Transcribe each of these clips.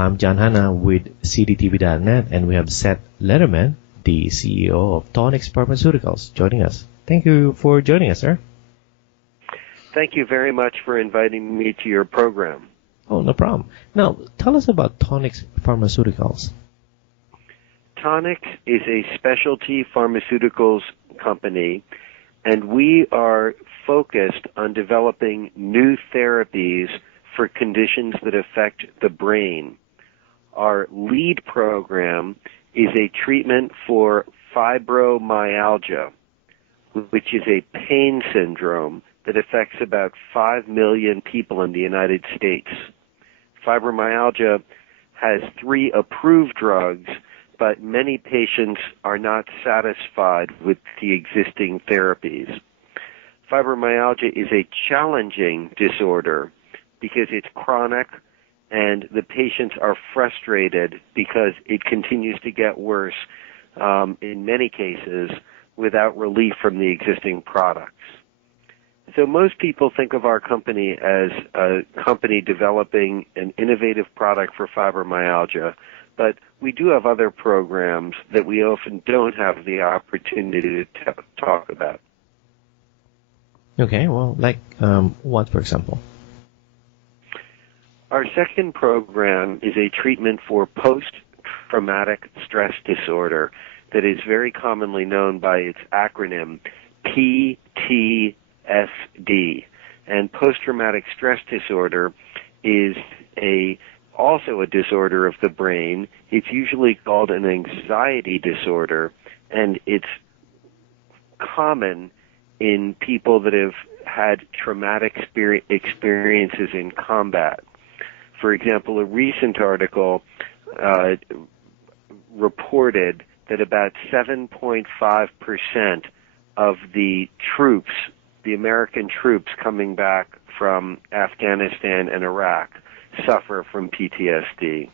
I'm John Hanna with CDTV.net, and we have Seth Lederman, the CEO of Tonix Pharmaceuticals, joining us. Thank you for joining us, sir. Thank you very much for inviting me to your program. Oh, no problem. Now, tell us about Tonix Pharmaceuticals. Tonix is a specialty pharmaceuticals company, and we are focused on developing new therapies for conditions that affect the brain. Our lead program is a treatment for fibromyalgia, which is a pain syndrome that affects about 5 million people in the United States. Fibromyalgia has 3 approved drugs, but many patients are not satisfied with the existing therapies. Fibromyalgia is a challenging disorder because it's chronic, and the patients are frustrated because it continues to get worse in many cases without relief from the existing products. So most people think of our company as a company developing an innovative product for fibromyalgia, but we do have other programs that we often don't have the opportunity to talk about. Okay, well, like what, for example? Our second program is a treatment for post-traumatic stress disorder that is very commonly known by its acronym PTSD. And post-traumatic stress disorder is also a disorder of the brain. It's usually called an anxiety disorder, and it's common in people that have had traumatic experiences in combat. For example, a recent article reported that about 7.5% of the troops, the American troops coming back from Afghanistan and Iraq, suffer from PTSD.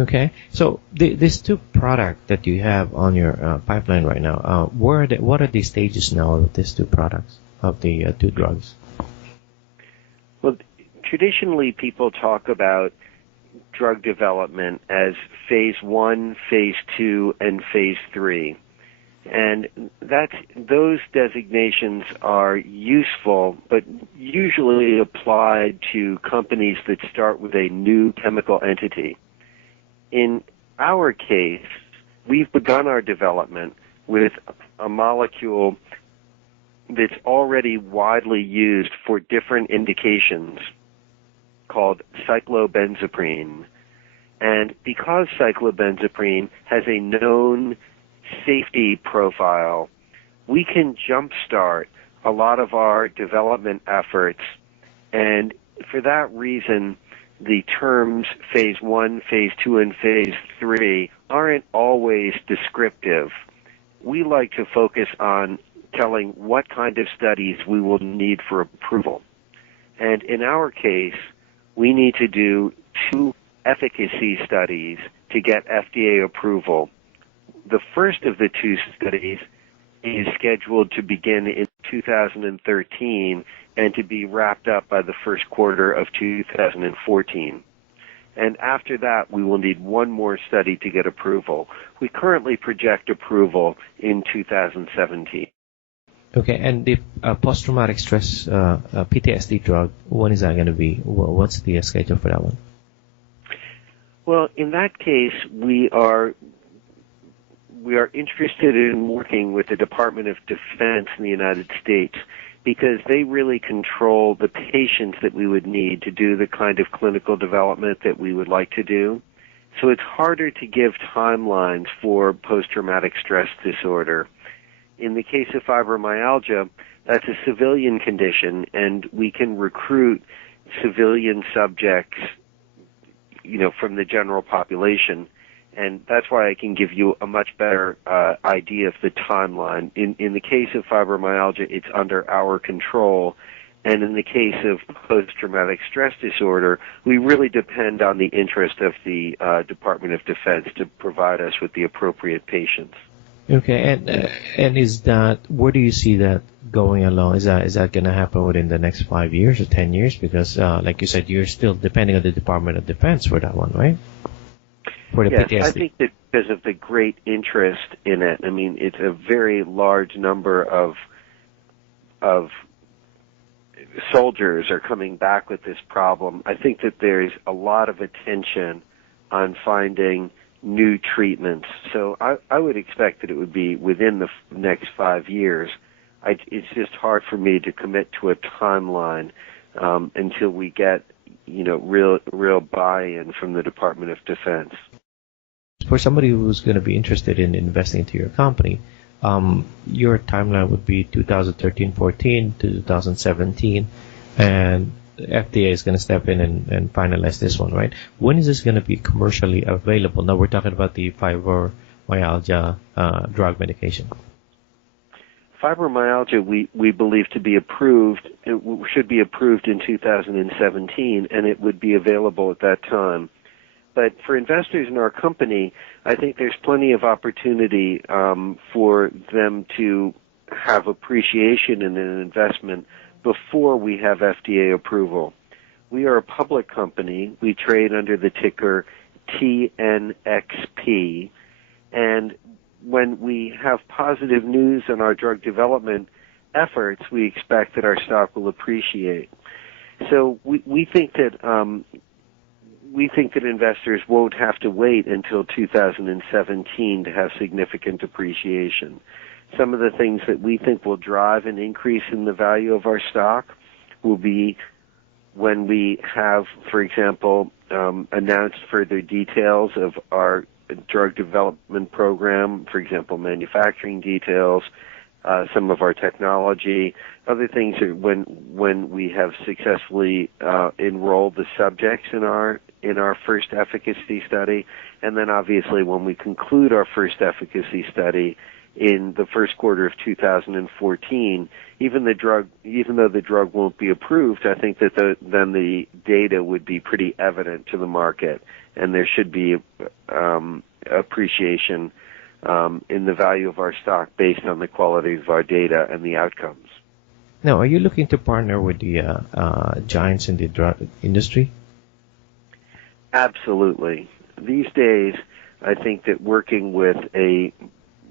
Okay, so these 2 products that you have on your pipeline right now, what are the stages now of these 2 products, of the 2 drugs? Well, traditionally people talk about drug development as phase 1, phase 2, and phase 3. And those designations are useful, but usually applied to companies that start with a new chemical entity. In our case, we've begun our development with a molecule that's already widely used for different indications called cyclobenzaprine. And because cyclobenzaprine has a known safety profile, we can jumpstart a lot of our development efforts, and for that reason, the terms phase 1, phase 2, and phase 3 aren't always descriptive. We like to focus on telling what kind of studies we will need for approval. And in our case, we need to do 2 efficacy studies to get FDA approval. The first of the 2 studies is scheduled to begin in 2013 and to be wrapped up by the first quarter of 2014. And after that, we will need 1 more study to get approval. We currently project approval in 2017. Okay, and the post-traumatic stress PTSD drug, when is that going to be? What's the schedule for that one? Well, in that case, we are interested in working with the Department of Defense in the United States because they really control the patients that we would need to do the kind of clinical development that we would like to do. So it's harder to give timelines for post-traumatic stress disorder. In the case of fibromyalgia, that's a civilian condition, and we can recruit civilian subjects, from the general population. And that's why I can give you a much better idea of the timeline. In the case of fibromyalgia, it's under our control. And in the case of post-traumatic stress disorder, we really depend on the interest of the Department of Defense to provide us with the appropriate patients. Okay, and is that where do you see that going along? Is that going to happen within the next 5 years or 10 years? Because like you said, you're still depending on the Department of Defense for that one, right? For the Yes, PTSD. I think that because of the great interest in it, I mean, it's a very large number of soldiers are coming back with this problem. I think that there's a lot of attention on finding new treatments. So I would expect that it would be within the next 5 years. It's just hard for me to commit to a timeline until we get, real buy-in from the Department of Defense. For somebody who's going to be interested in investing into your company, your timeline would be 2013-14 to 2017, and the FDA is going to step in and finalize this one, right? When is this going to be commercially available? Now we're talking about the fibromyalgia drug medication. Fibromyalgia, we believe to be approved, it should be approved in 2017, and it would be available at that time. But for investors in our company, I think there's plenty of opportunity for them to have appreciation in an investment before we have FDA approval. We are a public company. We trade under the ticker TNXP, and when we have positive news on our drug development efforts, we expect that our stock will appreciate. So we think that investors won't have to wait until 2017 to have significant appreciation. Some of the things that we think will drive an increase in the value of our stock will be when we have, for example, announced further details of our drug development program, for example, manufacturing details, some of our technology. Other things are when we have successfully enrolled the subjects in our first efficacy study, and then obviously when we conclude our first efficacy study in the first quarter of 2014. Even though the drug won't be approved, I think that then the data would be pretty evident to the market, and there should be appreciation in the value of our stock based on the quality of our data and the outcomes. Now, are you looking to partner with the giants in the drug industry? Absolutely. These days, I think that working with a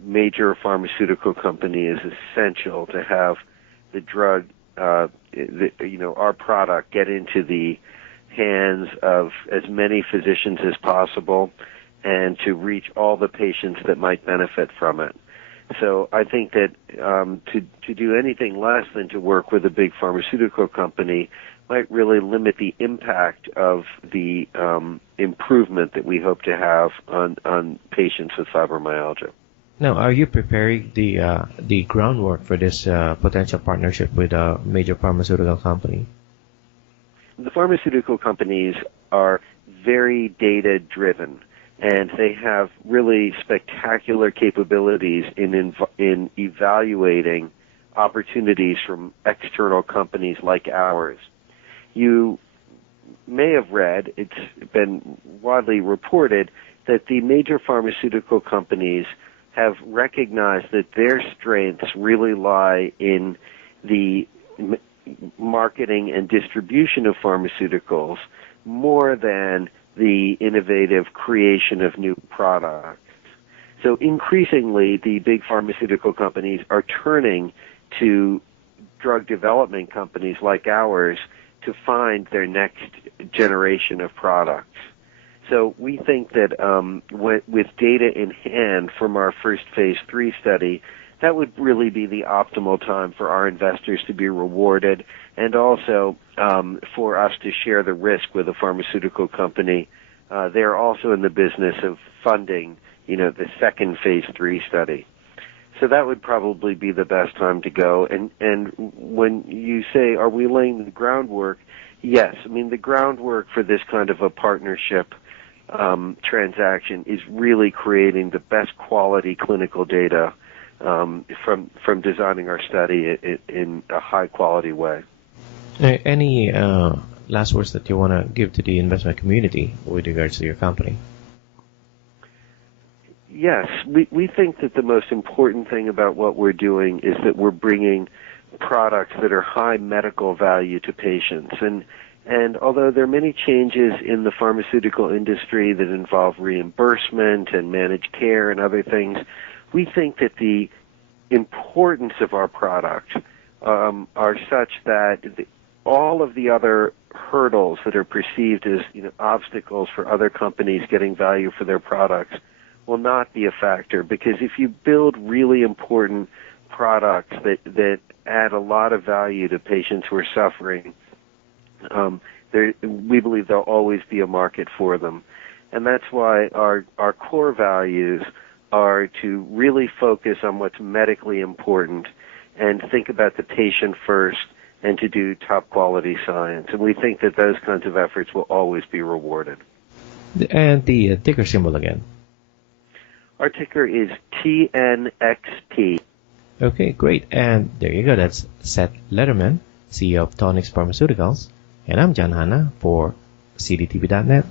major pharmaceutical company is essential to have the drug, our product, get into the hands of as many physicians as possible and to reach all the patients that might benefit from it. So I think that to do anything less than to work with a big pharmaceutical company might really limit the impact of the improvement that we hope to have on patients with fibromyalgia. Now, are you preparing the groundwork for this potential partnership with a major pharmaceutical company? The pharmaceutical companies are very data-driven, and they have really spectacular capabilities in evaluating opportunities from external companies like ours. You may have read, it's been widely reported, that the major pharmaceutical companies have recognized that their strengths really lie in the marketing and distribution of pharmaceuticals more than the innovative creation of new products. So increasingly, the big pharmaceutical companies are turning to drug development companies like ours to find their next generation of products. So we think that with data in hand from our first phase 3 study, that would really be the optimal time for our investors to be rewarded, and also for us to share the risk with a pharmaceutical company. They're also in the business of funding, the second phase 3 study. So that would probably be the best time to go. And when you say, are we laying the groundwork? Yes. I mean, the groundwork for this kind of a partnership transaction is really creating the best quality clinical data from designing our study in a high-quality way. Any last words that you want to give to the investment community with regards to your company? Yes, we think that the most important thing about what we're doing is that we're bringing products that are high medical value to patients. And although there are many changes in the pharmaceutical industry that involve reimbursement and managed care and other things, we think that the importance of our product are such that all of the other hurdles that are perceived as obstacles for other companies getting value for their products will not be a factor, because if you build really important products that add a lot of value to patients who are suffering, we believe there'll always be a market for them. And that's why our core values are to really focus on what's medically important and think about the patient first and to do top quality science. And we think that those kinds of efforts will always be rewarded. And the ticker symbol again. Our ticker is TNXP. Okay, great. And there you go. That's Seth Letterman, CEO of Tonix Pharmaceuticals. And I'm John Hanna for CDTV.net.